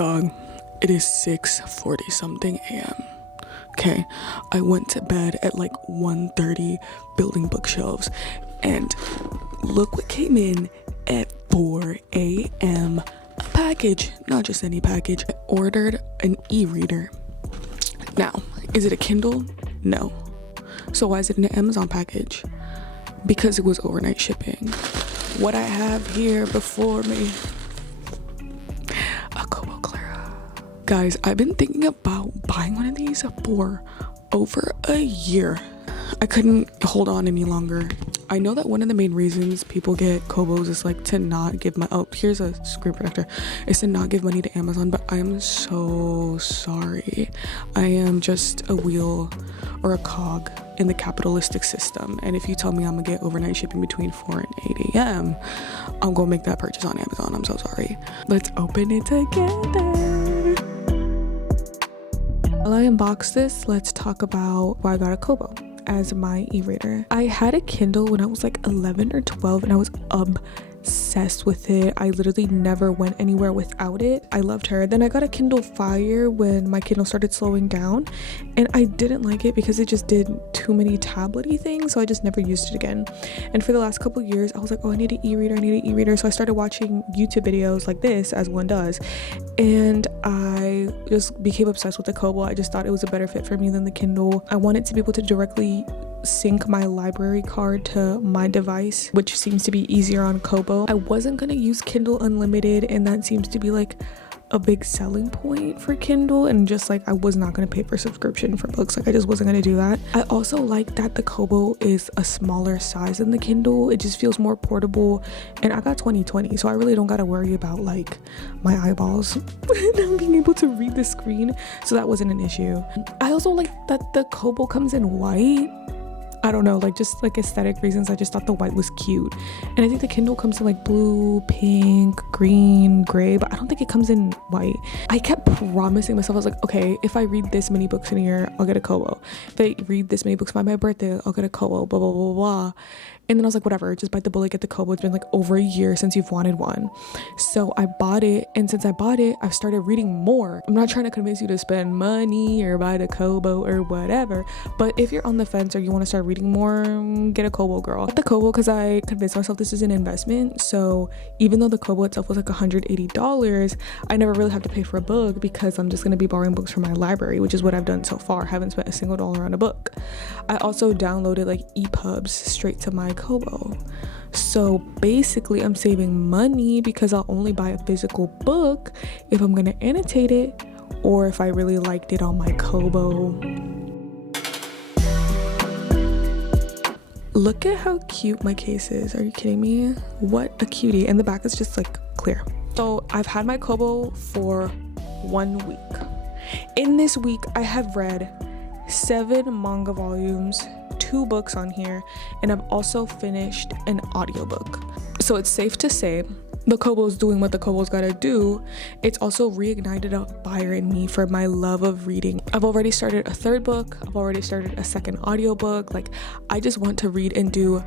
Dog, it is 6:40 something a.m. Okay, I went to bed at like 1:30 building bookshelves, and look what came in at 4 a.m. A package, not just any package. I ordered an e-reader. Now, is it a Kindle? No. So why is it an Amazon package? Because it was overnight shipping. What I have here before me, a Kobo Clara. Guys, I've been thinking about buying one of these for over a year. I couldn't hold on any longer. I know that one of the main reasons people get Kobos is like to not give here's a screen protector, is to not give money to Amazon, but I am so sorry. I am just a wheel or a cog in the capitalistic system, and if you tell me I'm gonna get overnight shipping between 4 and 8 a.m, I'm gonna make that purchase on Amazon. I'm so sorry. Let's open it together. While I unbox this, let's talk about why I got a Kobo as my e-reader. I had a Kindle when I was like 11 or 12 and I was obsessed with it. I literally never went anywhere without it. I loved her. Then I got a Kindle Fire when my Kindle started slowing down, and I didn't like it because it just did too many tablet-y things, so I just never used it again. And for the last couple years, I was like, oh, I need an e-reader, so I started watching YouTube videos like this, as one does, and I just became obsessed with the Kobo. I just thought it was a better fit for me than the Kindle. I wanted to be able to directly sync my library card to my device, which seems to be easier on Kobo. I wasn't gonna use Kindle Unlimited, and that seems to be like a big selling point for Kindle, and just like I was not gonna pay for subscription for books. Like I just wasn't gonna do that. I also like that the Kobo is a smaller size than the Kindle. It just feels more portable, and I got 20/20, so I really don't gotta worry about like my eyeballs not being able to read the screen, so that wasn't an issue. I also like that the Kobo comes in white. I don't know, like just like aesthetic reasons, I just thought the white was cute. And I think the Kindle comes in like blue, pink, green, gray, but I don't think it comes in white. I kept promising myself, I was like, okay, if I read this many books in a year, I'll get a Kobo. If I read this many books by my birthday, I'll get a Kobo, blah, blah, blah, blah. And then I was like, whatever, just bite the bullet, get the Kobo. It's been like over a year since you've wanted one. So I bought it, and since I bought it, I've started reading more. I'm not trying to convince you to spend money or buy the Kobo or whatever, but if you're on the fence or you want to start reading more, get a Kobo, girl. I got the Kobo because I convinced myself this is an investment. So even though the Kobo itself was like $180, I never really have to pay for a book because I'm just going to be borrowing books from my library, which is what I've done so far. I haven't spent a single dollar on a book. I also downloaded like EPUBs straight to my Kobo. So basically I'm saving money because I'll only buy a physical book if I'm gonna annotate it or if I really liked it on my Kobo. Look at how cute my case is. Are you kidding me? What a cutie. And the back is just like clear. So I've had my Kobo for 1 week. In this week I have read 7 manga volumes, 2 books on here, and I've also finished an audiobook. So it's safe to say the Kobo's doing what the Kobo's gotta do. It's also reignited a fire in me for my love of reading. I've already started a 3rd book. I've already started a 2nd audiobook. Like, I just want to read and do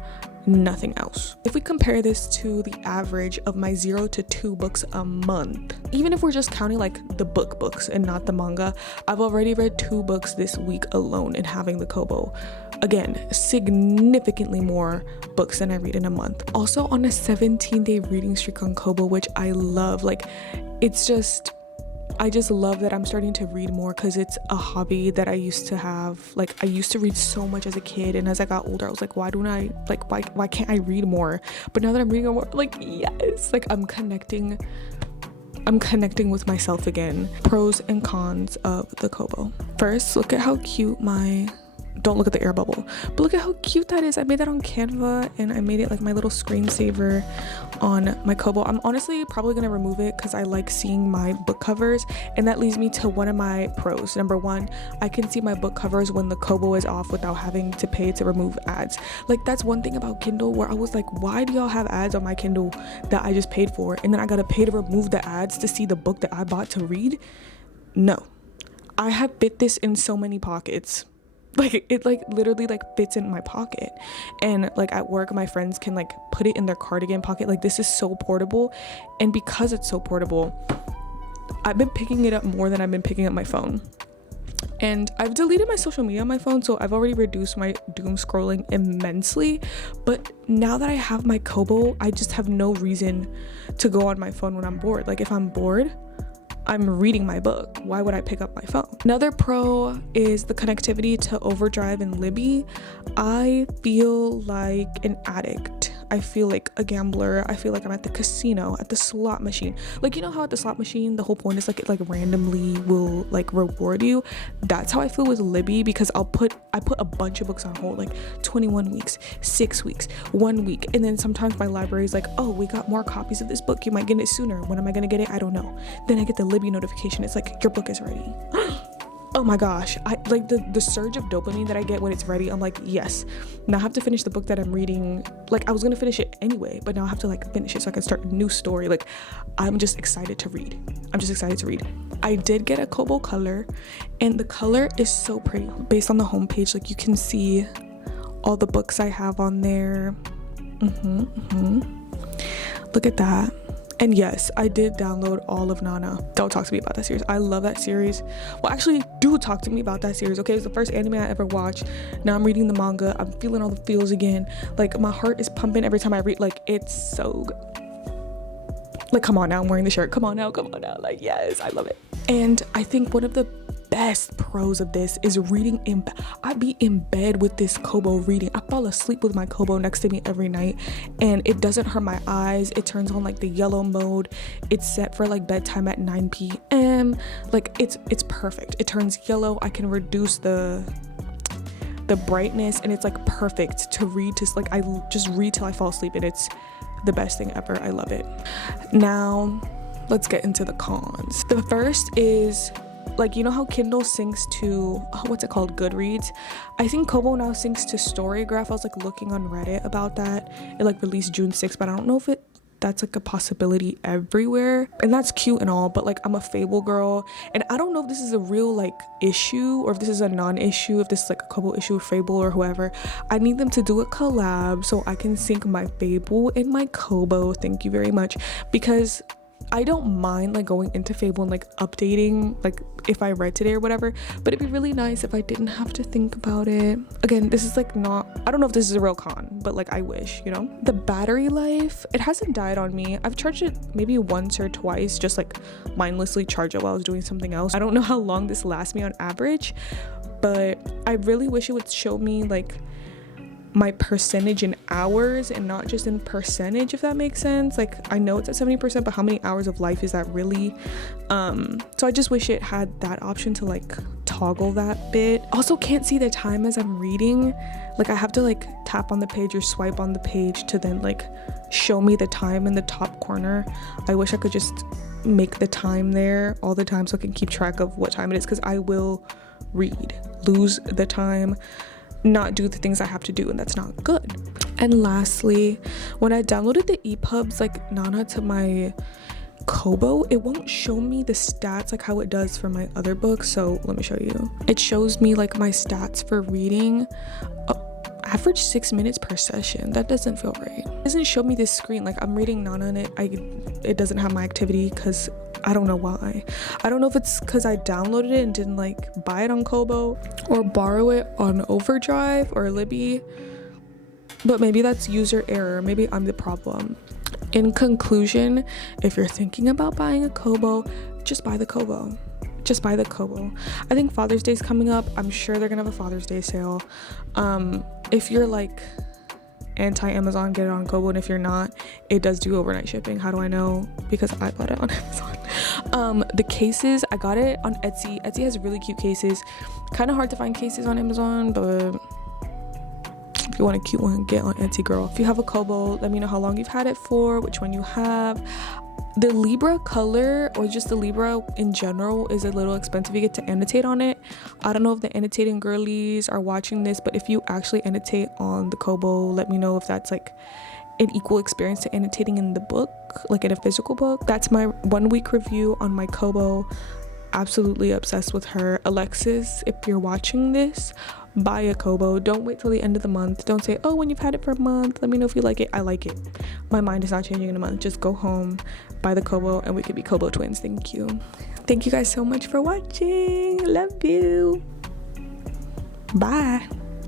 nothing else. If we compare this to the average of my 0 to 2 books a month, even if we're just counting like the books and not the manga, I've already read 2 books this week alone in having the Kobo. Again, significantly more books than I read in a month. Also on a 17-day reading streak on Kobo, which I love. Like, it's just, I just love that I'm starting to read more because it's a hobby that I used to have. Like, I used to read so much as a kid, and as I got older I was like, why can't I read more? But now that I'm reading more, like, yes, like I'm connecting with myself again. Pros and cons of the Kobo. First, look at how cute don't look at the air bubble, but look at how cute that is. I made that on Canva, and I made it like my little screensaver on my Kobo. I'm honestly probably gonna remove it because I like seeing my book covers, and that leads me to one of my pros. Number 1, I can see my book covers when the Kobo is off without having to pay to remove ads. Like, that's one thing about Kindle where I was like, why do y'all have ads on my Kindle that I just paid for, and then I gotta pay to remove the ads to see the book that I bought to read? No, I have fit this in so many pockets. Like, it like literally like fits in my pocket, and like at work my friends can like put it in their cardigan pocket. Like, this is so portable, and because it's so portable, I've been picking it up more than I've been picking up my phone. And I've deleted my social media on my phone, so I've already reduced my doom scrolling immensely. But now that I have my Kobo, I just have no reason to go on my phone when I'm bored. Like if I'm bored, I'm reading my book. Why would I pick up my phone? Another pro is the connectivity to OverDrive and Libby. I feel like an addict. I feel like a gambler. I feel like I'm at the casino, at the slot machine. Like, you know how at the slot machine, the whole point is like it like randomly will like reward you. That's how I feel with Libby, because I put a bunch of books on hold, like 21 weeks, 6 weeks, 1 week. And then sometimes my library is like, oh, we got more copies of this book. You might get it sooner. When am I gonna get it? I don't know. Then I get the Libby notification. It's like, your book is ready. Oh my gosh, I like the surge of dopamine that I get when it's ready. I'm like, yes, now I have to finish the book that I'm reading. Like I was gonna finish it anyway, but now I have to like finish it so I can start a new story. Like I'm just excited to read. I did get a Kobo Color, and the color is so pretty. Based on the homepage, like you can see all the books I have on there. Look at that. And yes, I did download all of Nana. Don't talk to me about that series. I love that series. Well, actually, do talk to me about that series. Okay, it was the first anime I ever watched. Now I'm reading the manga. I'm feeling all the feels again. Like my heart is pumping every time I read. Like it's so good. Like come on now, I'm wearing the shirt. Come on now. Like yes, I love it. And I think one of the best pros of this is reading I'd be in bed with this Kobo reading. I fall asleep with my Kobo next to me every night, and it doesn't hurt my eyes. It turns on like the yellow mode. It's set for like bedtime at 9 p.m. Like it's perfect. It turns yellow. I can reduce the brightness, and it's like perfect to read. To like I just read till I fall asleep, and it's the best thing ever. I love it. Now let's get into the cons. The first is, like, you know how Kindle syncs to what's it called, Goodreads? I think Kobo now syncs to Storygraph. I was like looking on Reddit about that. It like released June 6th, but I don't know if that's like a possibility everywhere. And that's cute and all, but like I'm a Fable girl, and I don't know if this is a real like issue or if this is a non-issue, if this is like a Kobo issue with Fable or whoever. I need them to do a collab so I can sync my Fable and my Kobo. Thank you very much, because I don't mind like going into Fable and like updating like if I read today or whatever, but it'd be really nice if I didn't have to think about it. Again, this is like not, I don't know if this is a real con, but like I wish, you know. The battery life, it hasn't died on me. I've charged it maybe once or twice, just like mindlessly charge it while I was doing something else. I don't know how long this lasts me on average, but I really wish it would show me like my percentage in hours and not just in percentage, if that makes sense. Like I know it's at 70%, but how many hours of life is that really? So I just wish it had that option to like toggle that bit. Also can't see the time as I'm reading. Like I have to like tap on the page or swipe on the page to then like show me the time in the top corner. I wish I could just make the time there all the time so I can keep track of what time it is, because I will lose the time, not do the things I have to do, and that's not good. And lastly, when I downloaded the EPUBs like Nana to my Kobo, it won't show me the stats like how it does for my other books. So let me show you. It shows me like my stats for reading, average 6 minutes per session. That doesn't feel right. It doesn't show me this screen. Like I'm reading Nana and it doesn't have my activity, because I don't know why. I don't know if it's because I downloaded it and didn't like buy it on Kobo or borrow it on OverDrive or Libby, but maybe that's user error. Maybe I'm the problem. In conclusion, if you're thinking about buying a Kobo, just buy the Kobo. I think Father's Day is coming up. I'm sure they're gonna have a Father's Day sale. If you're like anti-Amazon, get it on Kobo, and if you're not, it does do overnight shipping. How do I know? Because I bought it on Amazon. The cases, I got it on Etsy. Etsy has really cute cases. Kind of hard to find cases on Amazon, but if you want a cute one, get on Etsy, girl. If you have a Kobo, let me know how long you've had it for, which one you have. The Libra color, or just the Libra in general, is a little expensive. You get to annotate on it. I don't know if the annotating girlies are watching this, but if you actually annotate on the Kobo, let me know if that's like an equal experience to annotating in the book, like in a physical book. That's my 1 week review on my Kobo. Absolutely obsessed with her. Alexis, if you're watching this, buy a Kobo. Don't wait till the end of the month. Don't say, oh, when you've had it for a month, let me know if you like it. I like it. My mind is not changing in a month. Just go home, buy the Kobo, and we could be Kobo twins. Thank you. Thank you guys so much for watching. Love you. Bye.